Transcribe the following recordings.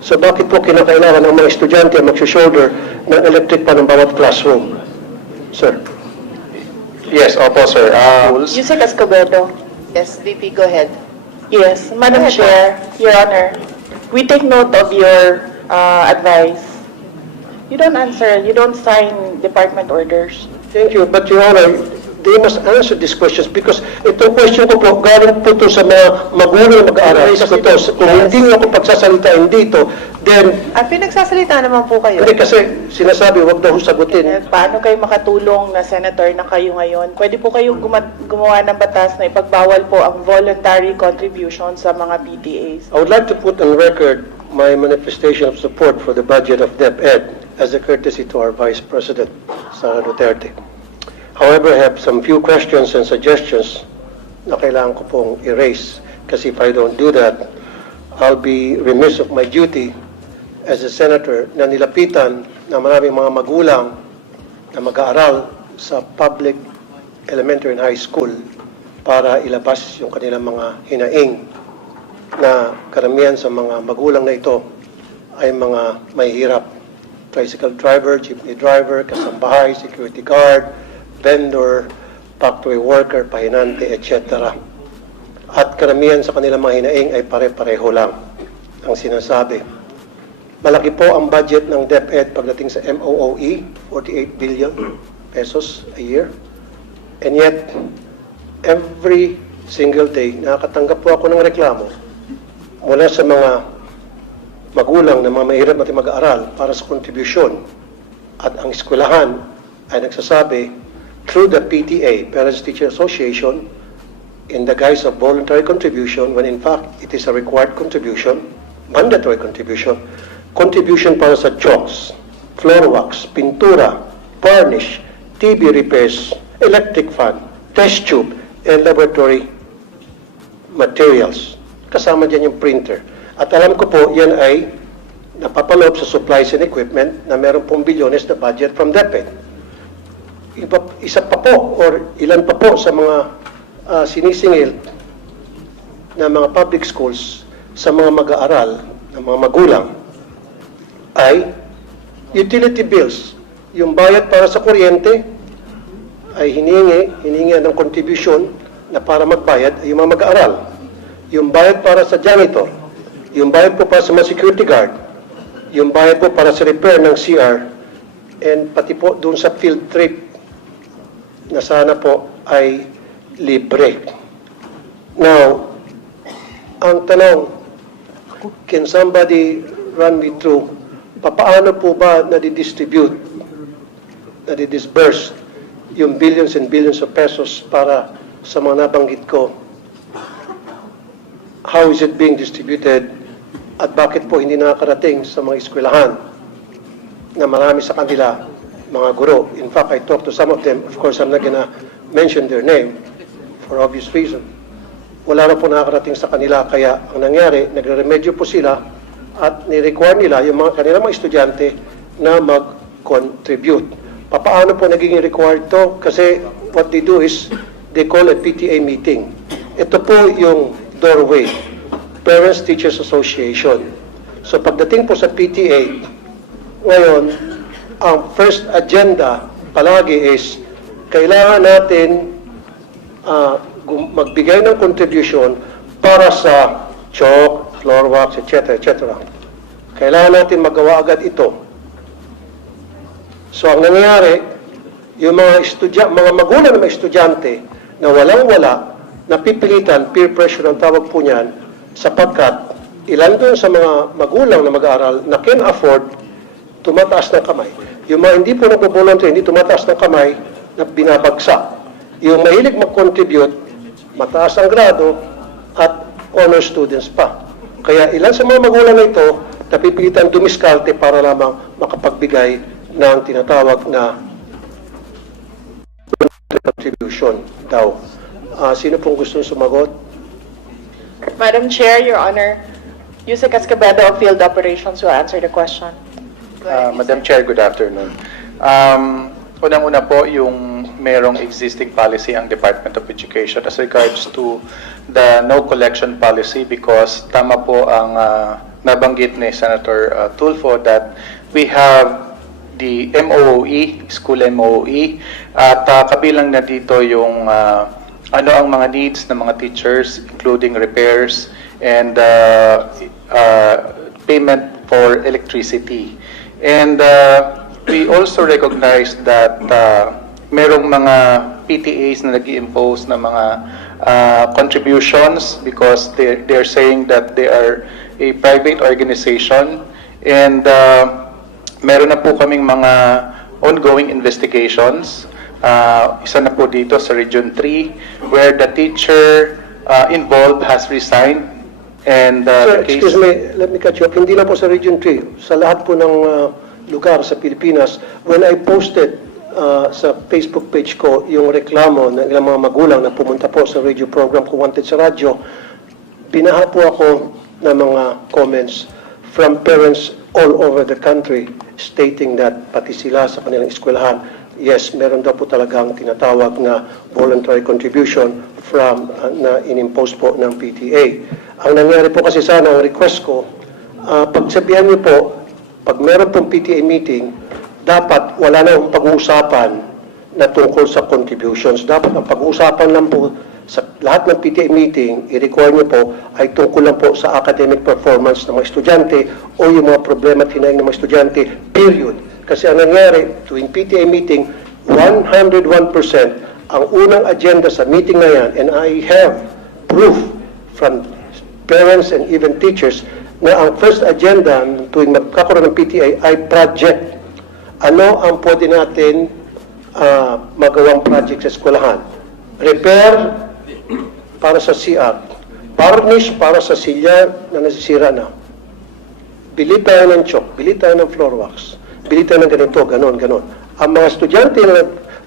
So bakit po kinakailangan ng mga estudyante mag-shoulder ng electric pan ng bawat classroom? Sir. Yes, opo, sir. Rules. Yusek Escobedo. Yes, VP, go ahead. Yes, Madam Chair, Your Honor, we take note of your advice. You don't answer, you don't sign department orders. Thank you. But Your Honor, they must answer these questions because itong question ko po, galing po ito sa mga magulang mag-aaral. Kung hindi niyo ako pagsasalitain dito, then, At pinagsasalita naman po kayo. hindi kasi sinasabi, wag daw sagutin. Paano kayo makatulong na senator na kayo ngayon? Pwede po kayong gumawa ng batas na ipagbawal po ang voluntary contribution sa mga PTAs. I would like to put on record my manifestation of support for the budget of DepEd as a courtesy to our Vice President, Sara Duterte. However, I have some few questions and suggestions na kailangan ko pong erase kasi if I don't do that, I'll be remiss of my duty as a senator na nilapitan na maraming mga magulang na mag-aaral sa public elementary and high school para ilabas yung kanilang mga hinaing na karamihan sa mga magulang na ito ay mga may hirap. Tricycle driver, jeepney driver, kasambahay, security guard, vendor, factory worker, pahinante, etc. At karamihan sa kanilang mga hinaing ay pare-pareho lang ang sinasabi. Malaki po ang budget ng DepEd pagdating sa MOOE, 48 billion pesos a year. And yet, every single day, nakakatanggap po ako ng reklamo mula sa mga magulang na mga mahirap natin mag-aaral para sa kontribusyon. At ang eskwelahan ay nagsasabi, through the PTA, Parents Teacher Association, in the guise of voluntary contribution, when in fact it is a required contribution, mandatory contribution para sa chalks, floor wax, pintura, varnish, TV repairs, electric fan, test tube, and laboratory materials. Kasama dyan yung printer. At alam ko po, yan ay napapaloob sa supplies and equipment na meron pong bilyones na budget from DepEd. Isa pa po, or ilan pa po sa mga sinisingil na mga public schools sa mga mag-aaral, ng mga magulang, ay utility bills. Yung bayad para sa kuryente ay hiningi ng contribution na para magbayad ay yung mga mag-aaral. Yung bayad para sa janitor, yung bayad po para sa mga security guard, yung bayad po para sa repair ng CR, and pati po doon sa field trip na sana po ay libre. Now, ang tanong, can somebody run me through, paano po ba nadi-distribute, nadi-disburse yung billions and billions of pesos para sa mga nabanggit ko? How is it being distributed? At bakit po hindi nakakarating sa mga eskwelahan na marami sa kanila mga guro? In fact, I talked to some of them. Of course, I'm not gonna mention their name for obvious reason. Wala na po nakakarating sa kanila. Kaya ang nangyari, nagre-remedyo po sila at ni-require nila yung mga kanilang mga estudyante na mag-contribute. Paano po naging required to? Kasi what they do is they call a PTA meeting. Ito po yung doorway, Parents Teachers Association. So pagdating po sa PTA, ngayon, ang first agenda palagi is kailangan natin magbigay ng contribution para sa chalk, floor wax, etc. Kailangan natin magawa agad ito. So ang nangyayari, yung mga magulang ng mga estudyante na walang-wala, napipilitan, peer pressure ang tawag po niyan, sapagkat ilan doon sa mga magulang na mag-aaral na can afford, tumataas ng kamay. Yung mga hindi po nagbo-volunteer, hindi tumataas ng kamay, na binabagsak. Yung mahilig mag-contribute, mataas ang grado, at honor students pa. Kaya ilan sa mga magulang na ito, napipilitan dumiskarte para lamang makapagbigay ng tinatawag na contribution daw. Sino pong gusto sumagot? Madam Chair, Your Honor, Yusek Escobedo of Field Operations will answer the question. Madam Chair, good afternoon. Unang-una po, yung merong existing policy ang Department of Education as regards to the no collection policy because tama po ang nabanggit ni Senator Tulfo that we have the MOOE, school MOOE, at kabilang na dito yung ano ang mga needs ng mga teachers, including repairs and payment for electricity. And we also recognize that merong mga PTAs na nag-i-impose ng mga contributions because they're saying that they are a private organization, and meron na po kaming mga ongoing investigations. Isa na po dito sa Region 3 where the teacher involved has resigned, and Sir, the case... excuse me, let me cut you off. Hindi lang po sa Region 3, sa lahat po ng lugar sa Pilipinas, when I posted sa Facebook page ko yung reklamo ng ilang mga magulang na pumunta po sa radio program ko Wanted sa radyo, binaha po ako ng mga comments from parents all over the country stating that pati sila sa kanilang eskwelahan, yes, meron daw po talagang tinatawag na voluntary contribution from na inimpose po ng PTA. Ang nangyari po kasi sana, ang request ko, pagsabihan niyo po, pag meron pong PTA meeting, dapat wala na yung pag-uusapan na tungkol sa contributions. Dapat ang pag-uusapan lang po sa lahat ng PTA meeting, i-require niyo po, ay tungkol lang po sa academic performance ng mga estudyante o yung mga problema at hinaing ng mga estudyante, period. Kasi ang nangyari, tuwing PTA meeting, 101% ang unang agenda sa meeting na yan, and I have proof from parents and even teachers na ang first agenda tuwing magkakaroon ng PTA ay project. Ano ang pwede natin magawang project sa eskwelahan? Repair para sa CR, varnish para sa silya na nasisira na. Bili tayo ng chalk, bili tayo ng floor wax, bili tayo ng ganito, ganon, ganon. Ang mga estudyante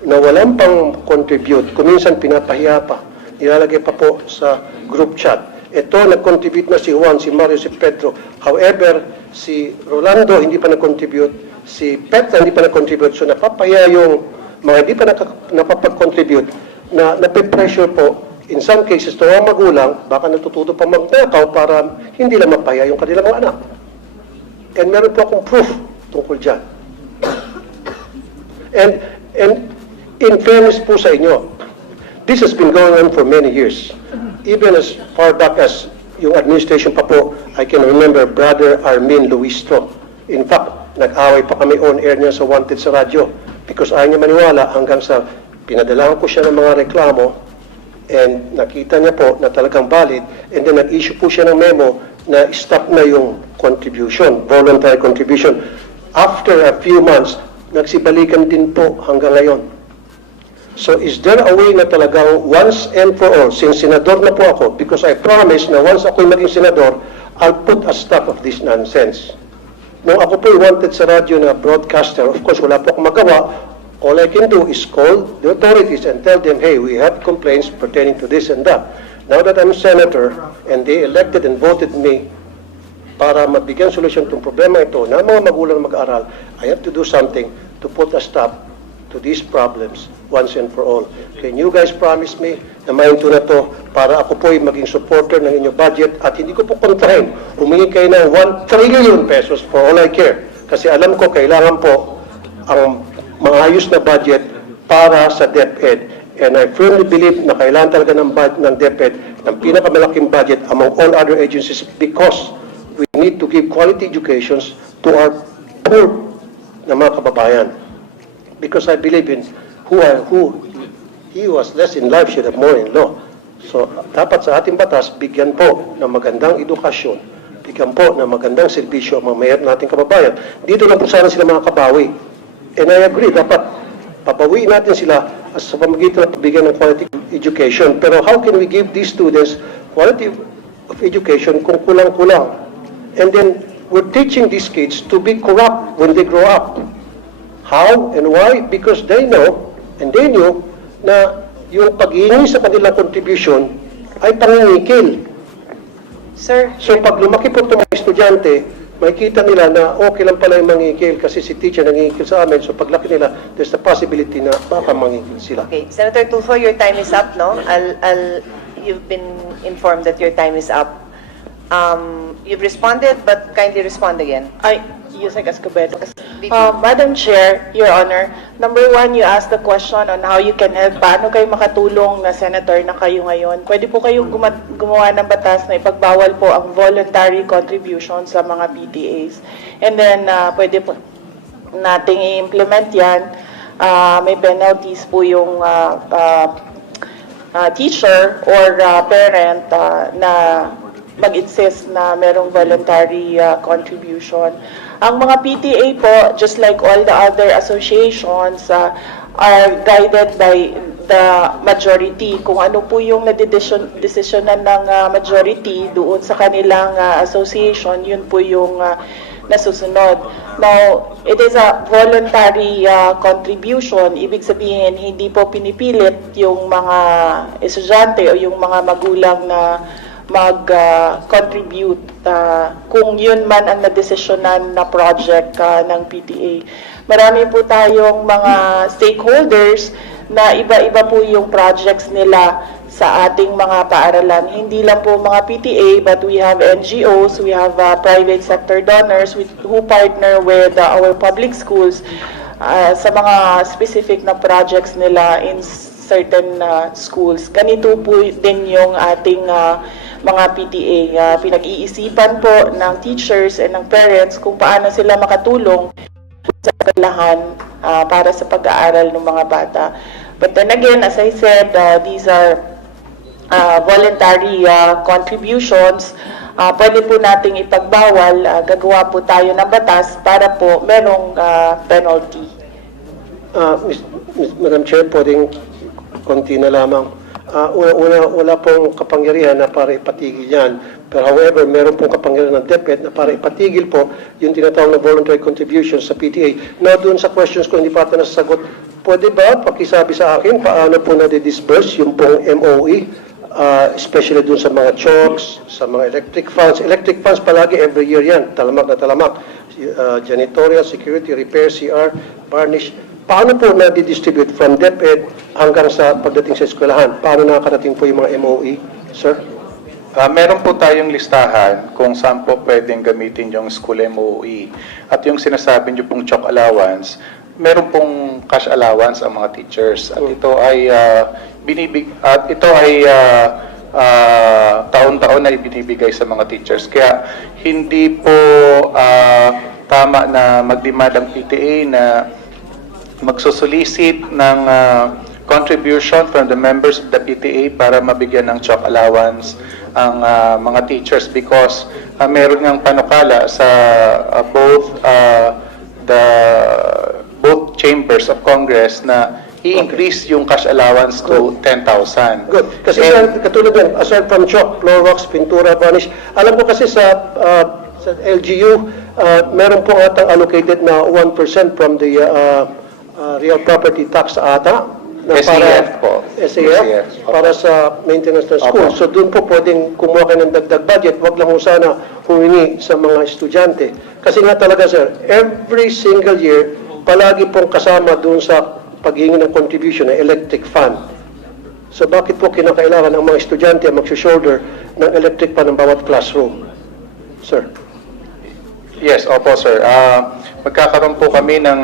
na walang pang contribute, kuminsan pinapahiya pa, nilalagay pa po sa group chat. Ito, nag-contribute na si Juan, si Mario, si Pedro. However, si Rolando hindi pa nag-contribute, si Petra hindi pa nag-contribute. So, napapaya yung mga hindi pa napapag-contribute na nape-pressure po, in some cases, to mga magulang, baka natututo pa magnakaw para hindi lang mapaya yung kanilang mga anak. And meron po akong proof tungkol dyan. And in fairness po sa inyo, this has been going on for many years. Even as far back as yung administration pa po, I can remember Brother Armin Luistro. In fact, nag-away pa kami on air niya sa Wanted sa radyo because ayaw niya maniwala hanggang sa pinadalahan ko siya ng mga reklamo and nakita niya po na talagang valid, and then nag-issue po siya ng memo na stop na yung contribution, voluntary contribution. After a few months, nagsibalikan din po hanggang ngayon. So is there a way na talagang once and for all, since senador na po ako, because I promise na once ako'y maging senador, I'll put a stop of this nonsense. Nung ako po'y wanted sa radyo na broadcaster, of course wala po akong magawa, all I can do is call the authorities and tell them, hey, we have complaints pertaining to this and that. Now that I'm senator and they elected and voted me para mabigyan solusyon itong problema ito na mga magulang mag-aaral, I have to do something to put a stop to these problems once and for all. Can you guys promise me na mahinto na to para ako po'y maging supporter ng inyong budget at hindi ko po kontrahin. Humingi kayo ng 1 trillion pesos for all I care. Kasi alam ko kailangan po ang maayos na budget para sa DepEd. And I firmly believe na kailangan talaga ng DepEd ng pinakamalaking budget among all other agencies because we need to give quality educations to our poor na mga kababayan. Because I believe in who he was less in life should have more in law. So, dapat sa ating batas, bigyan po ng magandang edukasyon, bigyan po ng magandang serbisyo ang mga mayroon nating kababayan. Dito lang po sana sila mga kabawi. And I agree, dapat pabawiin natin sila sa pamagitan ng pagbigyan ng quality education. Pero how can we give these students quality of education kung kulang-kulang? And then, we're teaching these kids to be corrupt when they grow up. How and why? Because they know and they knew na yung paghingi sa kanilang contribution ay pangingikil. Sir, So pag lumaki po itong mga estudyante, makikita nila na okay lang pala yung mangingikil kasi si teacher nangingikil sa amin. So paglaki nila, there's the possibility na baka mangingikil sila. okay. Senator Tulfo, your time is up, no? You've been informed that your time is up. You've responded, but kindly respond again. Yusek Escobedo. VP. Madam Chair, Your Honor, number one, you asked the question on how you can help. Paano kayo makatulong na senator na kayo ngayon? Pwede po kayong gumawa ng batas na ipagbawal po ang voluntary contribution sa mga PTAs. And then, pwede po nating i-implement yan. May penalties po yung teacher or parent na mag-insist na merong voluntary contribution. Ang mga PTA po, just like all the other associations, are guided by the majority. Kung ano po yung nadedesisyonan ng majority doon sa kanilang association, yun po yung nasusunod. Now, it is a voluntary contribution. Ibig sabihin, hindi po pinipilit yung mga estudyante o yung mga magulang na mag-contribute kung yun man ang nadesisyonan na project ng PTA. Marami po tayong mga stakeholders na iba-iba po yung projects nila sa ating mga paaralan. Hindi lang po mga PTA, but we have NGOs, we have private sector donors who partner with our public schools sa mga specific na projects nila in certain schools. Ganito po din yung ating mga PTA. Pinag-iisipan po ng teachers and ng parents kung paano sila makatulong sa eskwelahan para sa pag-aaral ng mga bata. But then again, as I said, these are voluntary contributions. Pwede po nating ipagbawal, gagawa po tayo ng batas para po merong penalty. Madam Chair, pwedeng konti na lamang. Wala pong kapangyarihan na para ipatigil yan. Pero however, meron pong kapangyarihan ng DepEd na para ipatigil po yung tinatawag na voluntary contributions sa PTA. Now, doon sa questions ko, hindi pa ito nasasagot. Pwede ba pakisabi sa akin paano po na-disburse yung pong MOE, especially doon sa mga chalks, sa mga electric funds. Electric funds palagi every year yan, talamak na talamak. Janitorial, security, repair, CR, varnish. Paano po na-distribute from DepEd hanggang sa pagdating sa eskwelahan? Paano nakakarating po yung mga MOE, sir? Meron po tayong listahan kung saan po pwedeng gamitin yung school MOE. At yung sinasabi niyo pong chalk allowance, meron pong cash allowance ang mga teachers. At ito ay taon-taon na ibinibigay sa mga teachers. Kaya hindi po tama na mag-demand ang PTA na magsusolicit ng contribution from the members of the PTA para mabigyan ng chalk allowance ang mga teachers because meron ngang panukala sa both chambers of Congress na i-increase yung cash allowance to 10,000. Good. Kasi katulad yan, aside from chalk, floor wax, pintura, varnish, alam ko kasi sa LGU, meron po atang allocated na 1% from the real property tax ata. Na SAF po. SAF, para sa maintenance ng school. Opo. So doon po pwedeng kumuha kayo ng dagdag budget. Wag lang ho sana humingi sa mga estudyante. Kasi nga talaga sir, every single year, palagi pong kasama doon sa paghingi ng contribution ng electric fund. So bakit po kinakailangan ang mga estudyante mag-shoulder ng electric fund ng bawat classroom? Sir. Yes, opo sir. Magkakaroon po kami ng,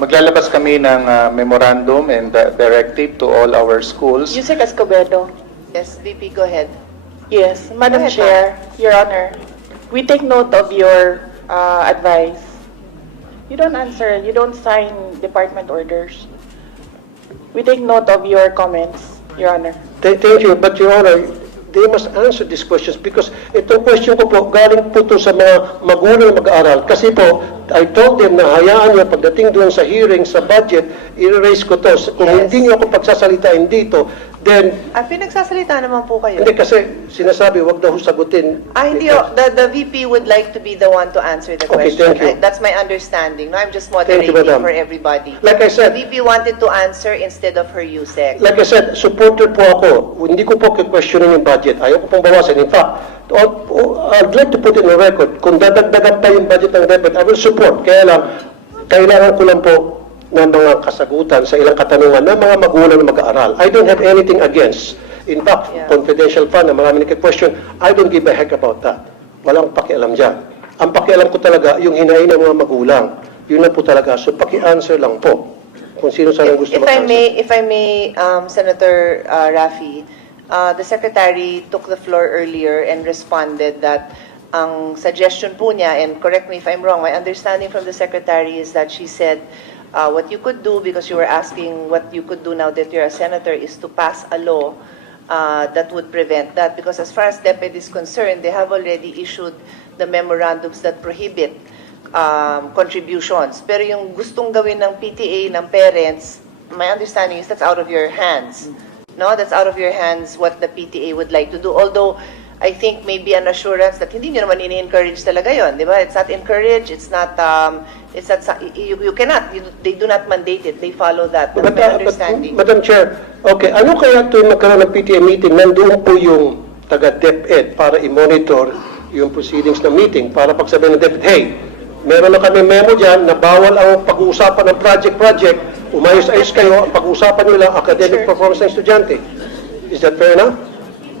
maglalabas kami ng memorandum and directive to all our schools. Yusek Escobedo. Yes, VP, go ahead. Yes, Madam Go ahead, Chair, Your Honor, we take note of your advice. You don't answer, you don't sign department orders. We take note of your comments, Your Honor. Thank you, but Your Honor, they must answer these questions because itong question ko po, galing po to sa mga magulang na mag-aaral. Kasi po, I told them na hayaan nyo pagdating doon sa hearing, sa budget, i-raise ko to. Kung Yes. hindi nyo ako pagsasalitain dito, then, Pinagsasalita naman po kayo. hindi kasi sinasabi, wag daw sagutin. Hindi, the VP would like to be the one to answer the Okay, question. thank you. That's my understanding. No, I'm just Thank you, moderating Madam. for everybody. Like I said, The VP wanted to answer instead of her USEC. Like I said, supporter po ako. Hindi ko po questioning yung budget. Ayaw ko pong bawasan. In fact, I'd like to put it in the record. Kung dadagdagan pa yung budget ng DepEd, I will support. Kaya lang, kailangan ko lang po ng mga kasagutan sa ilang katanungan ng mga magulang na mag-aaral. I don't have anything against In fact, Yeah. confidential fund na marami nagka-question, I don't give a heck about that. Walang pakialam dyan. Ang pakialam ko talaga, yung hinahin ng mga magulang. Yun lang po talaga. So, paki-answer lang po. Kung sino sana gusto If I mag-answer. may, Senator Raffy, the Secretary took the floor earlier and responded that ang suggestion po niya, and correct me if I'm wrong, my understanding from the Secretary is that she said, what you could do, because you were asking what you could do now that you're a senator, is to pass a law that would prevent that. Because as far as DepEd is concerned, they have already issued the memorandums that prohibit contributions. Pero yung gustong gawin ng PTA, ng parents, my understanding is that's out of your hands. No, that's out of your hands what the PTA would like to do. Although, I think maybe an assurance that hindi nyo naman ini-encourage talaga yon, di ba? It's not encouraged, you cannot, they do not mandate it, they follow that. That's my understanding. Madam Chair, okay, ano kaya tuwing magkaroon ng PTA meeting, nandoon po yung taga-DepEd para i-monitor yung proceedings ng meeting, para pagsabihin ng DepEd, hey, meron na kami memo dyan na bawal ang pag-uusapan ng project, umayos-ayos kayo, ang pag-uusapan nyo lang academic Sure. performance ng estudyante. Is that fair enough?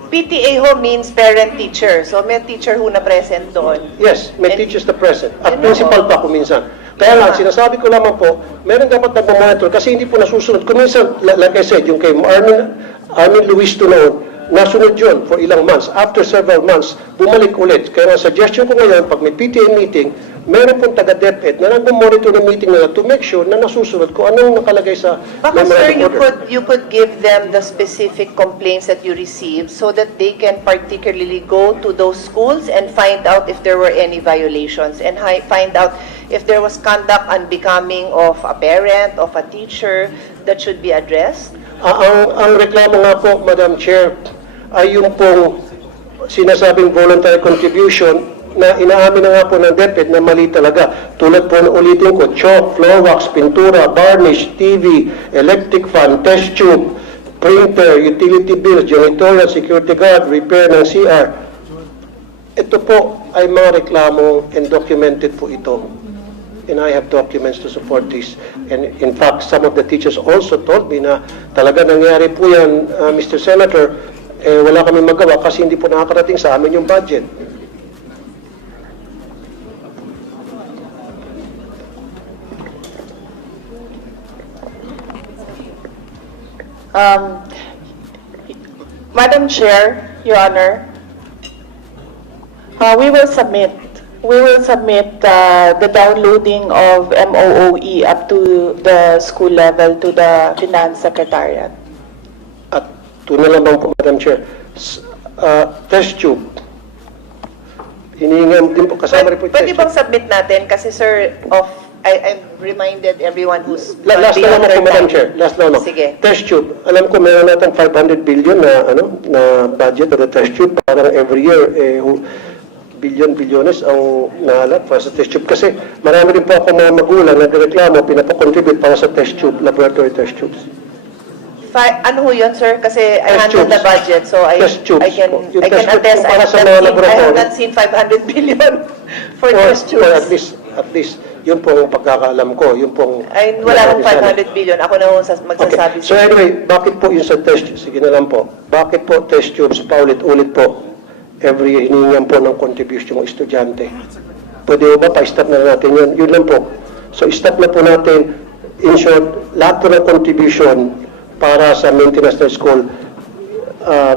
PTA ho means parent-teacher, so may teacher ho na present doon. Yes, may And- teachers na present. At Yun principal ako. pa kuminsan. Kaya nga, sinasabi ko lamang po, meron dapat nagmamonitor kasi hindi po nasusunod. Kuminsan, like I said, yung kay Armin Luis to noon, nasunod yun for ilang months. After several months, bumalik ulit. Kaya ang suggestion ko ngayon, pag may PTA meeting, meron pong taga-DepEd na nagmamonitor ng meeting nila to make sure na nasusunod kung anong nakalagay sa Baka sir, memorandum order. you could give them the specific complaints that you received so that they can particularly go to those schools and find out if there were any violations and find out if there was conduct unbecoming of a parent, of a teacher that should be addressed. Ang reklamo nga po, Madam Chair, ay yung pong sinasabing voluntary contribution na inaamin na nga po ng DepEd na mali talaga. Tulad po na ulitin ko, chalk, floor wax, pintura, varnish, TV, electric fan, test tube, printer, utility bills, janitorial, security guard, repair ng CR. Ito po ay mga reklamo and documented po ito. And I have documents to support this. And in fact, some of the teachers also told me na talaga nangyari po yan, Mr. Senator, wala kami magawa kasi hindi po nakakarating sa amin yung budget. Madam Chair, Your Honor, we will submit the downloading of MOOE up to the school level to the Finance Secretariat. At tunay lamang po, Madam Chair, test tube. Hinihingan din po, kasama rin po yung Pwede test bang tube. submit natin? Kasi sir, I've reminded everyone who's Last na beyond naman their po, Madam time. Chair. Last na naman. Sige. Test tube. Alam ko, meron natin 500 billion na budget of the test tube. Parang every year, bilyones ang nahalap para sa test tube. Kasi marami rin po ako mga magulang nagreklamo, pinapakontribute para sa test tube, laboratory test tubes. Ano ho yun, sir? Kasi I Test handle the tubes. budget, so Test tubes I can po. Yung I can test tube attest. po para sa mga I have laboratory. not seen 500 billion for test Or at tubes. least, yun po ang pagkakaalam ko. Yun pong... Ay, wala akong 500 billion. Ako na ho magsasabi. Okay. So anyway, bakit po yung sa test tubes? Sige na lang po. Bakit po test tubes paulit-ulit po? Every year, hiningan po ng contribution ng estudyante. Pwede ba pa-stop na natin yun? Yun lang po. So stop na po natin. In short, lahat po ng contribution para sa maintenance ng school,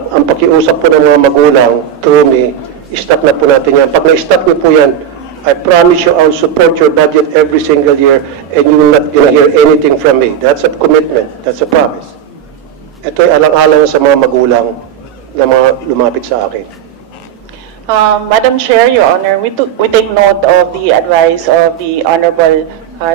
ang pakiusap po ng mga magulang through me, stop na po natin yan. Pag na-stop niyo po yan, I promise you I'll support your budget every single year and you will not gonna hear anything from me. That's a commitment. That's a promise. Ito ay alang-alang sa mga magulang na mga lumapit sa akin. Madam Chair, Your Honor, we take note of the advice of the Honorable